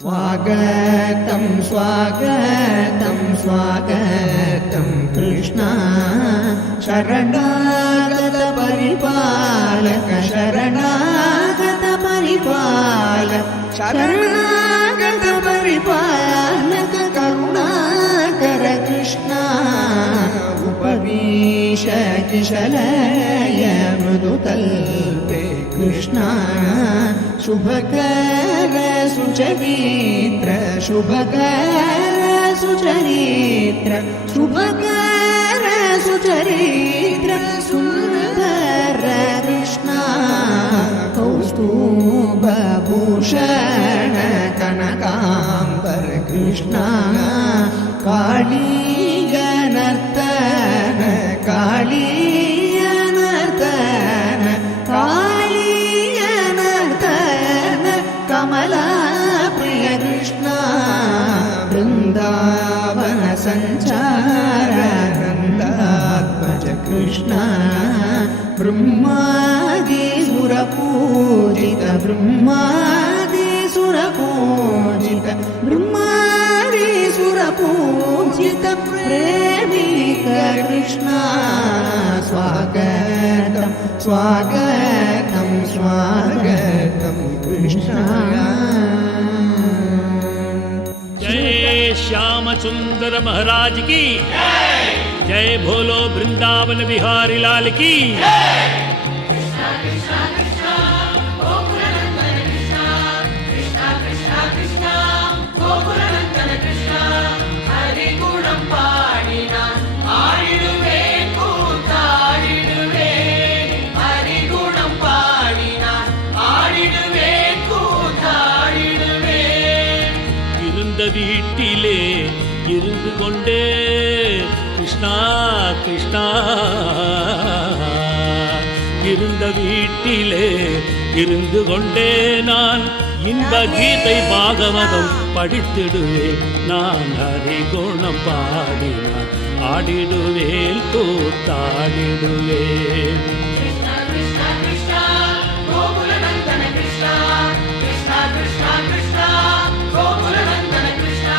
स्वागतं स्वागतं स्वागतं कृष्णा शरणागत परिपालक शरणागत परिपालक शरणागत परिपालक करुणाकर कृष्णा उपवीश किशलय मृदुतल्पे कृष्णा शुभकर सुचरित्र शुभकर सुचरित्र शुभकर सुचरित्र सुंदर कृष्णा कौस्तुभभूषण कनकांबर कृष्णा कालीयनर्तन कालीयनर्तन कालीयनर्तन कमला प्रिय कृष्णा वृंदावन संचार नंदात्मज कृष्णा ब्रह्मादि सुरपूजित ब्रह्मादि सुरपूजित ब्रह्मादि सुरपूजित प्रेमिक कृष्णा स्वागतं स्वागतं स्वागतं कृष्णा। जय श्याम सुंदर महाराज की जय भोलो वृंदावन बिहारी लाल की कृष्णा कृष्णा कृष्णा गोकुलनंदन कृष्णा कृष्णा कृष्णा कृष्णा गोकुलनंदन कृष्णा हरि गुणं पाडिना आडिडुवे कूताडिडुवे हरि गुणं पाडिना आडिडुवे कूताडिडुवे இருந்த வீட்டிலே இருந்து கொண்டே கிருஷ்ணா கிருஷ்ணா இருந்த வீட்டிலே இருந்து கொண்டே நான் இன்ப கீதை பாகவதம் படித்திடுவேன் நான் ஹரி குணம் பாடினான் ஆடிடுவேன் கூத்தாடிடுவேன் कृष्णा कृष्णा कृष्णा गोकुलनंदन कृष्णा कृष्णा कृष्णा कृष्णा गोकुलनंदन कृष्णा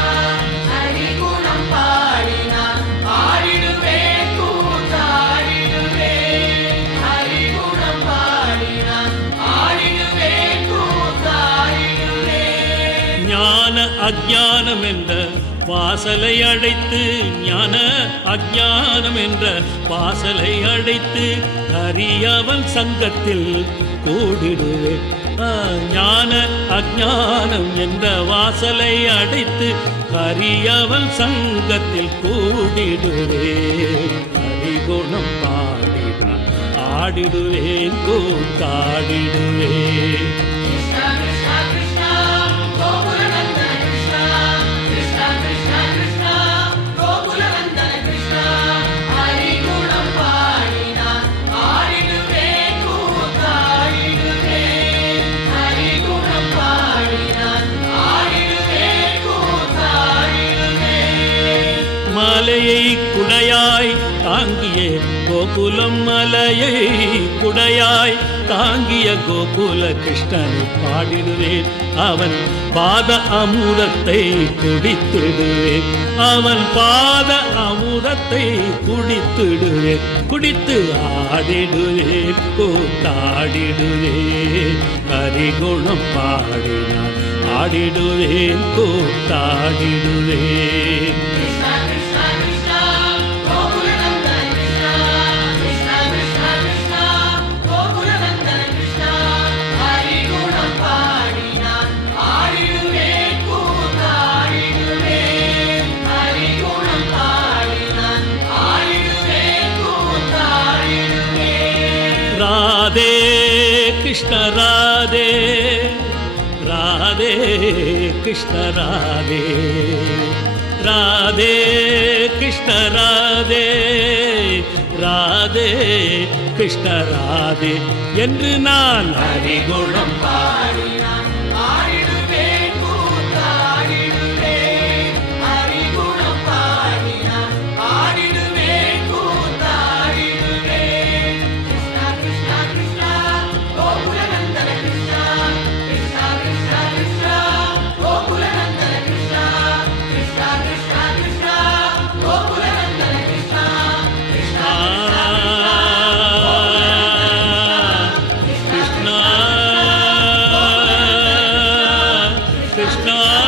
हरि गुणं पाडिना आडिडुवे कूताडिडुवे हरि गुणं पाडिना आडिडुवे कूताडिडुवे ஞான அஜ்ஞானம் என்ற வாசலை அடைத்து ஞான அஜ்ஞானம் என்ற வாசலை அடைத்து ஹரியவன் சங்கத்தில் கூடிடுவேன் ஞான அஜ்ஞானம் என்ற வாசலை அடைத்து ஹரியவன் சங்கத்தில் கூடிடுவேன் ஹரிகுணம் பாடினான் ஆடிடுவேன் கூத்தாடிடுவேன் कृष्णा कृष्णा कृष्णा गोकुलनंदन कृष्णा कृष्णा कृष्णा कृष्णा गोकुलनंदन कृष्णा हरि गुणं पाडिना आडिडुवे कूताडिडुवे हरि गुणं पाडिना आडिडुवे कूताडिडुवे மலையை குடையாய் தாங்கிய கோகுலம் மலையை குடையாய் தாங்கிய கோகுல கிருஷ்ணனை பாடிடுவேன் அவன் பாத அமுதத்தை குடித்திடுவேன் அவன் பாத அமுதத்தை குடித்திடுவேன் குடித்து ஆடிடுவேன் கூத்தாடிடுவேன் ஹரிகுணம் பாடினான் ஆடிடுவேன் கூத்தாடிடுவேன் कृष्णा कृष्णा कृष्णा गोकुलनंदन कृष्णा कृष्णा कृष्णा कृष्णा गोकुलनंदन कृष्णा हरि गुणं पाडिना आडिडुवे कूताडिडुवे हरि गुणं पाडिना आडिडुवे कूताडिडुवे राधे कृष्ण राधे राधे कृष्ण राधे राधे कृष्ण राधे राधे कृष्ण राधे என்று நான் ஹரிகுணம் பாடினா ஆடிடுவே கூத்தாடிடுவே ஹரி குணம் பாடினா ஆடிடுவே கூத்தாடிடுவே கிருஷ்ணா கிருஷ்ணா கிருஷ்ணா கோகுலநந்தன கிருஷ்ணா கிருஷ்ணா கிருஷ்ணா கிருஷ்ணா கோகுல கிருஷ்ணா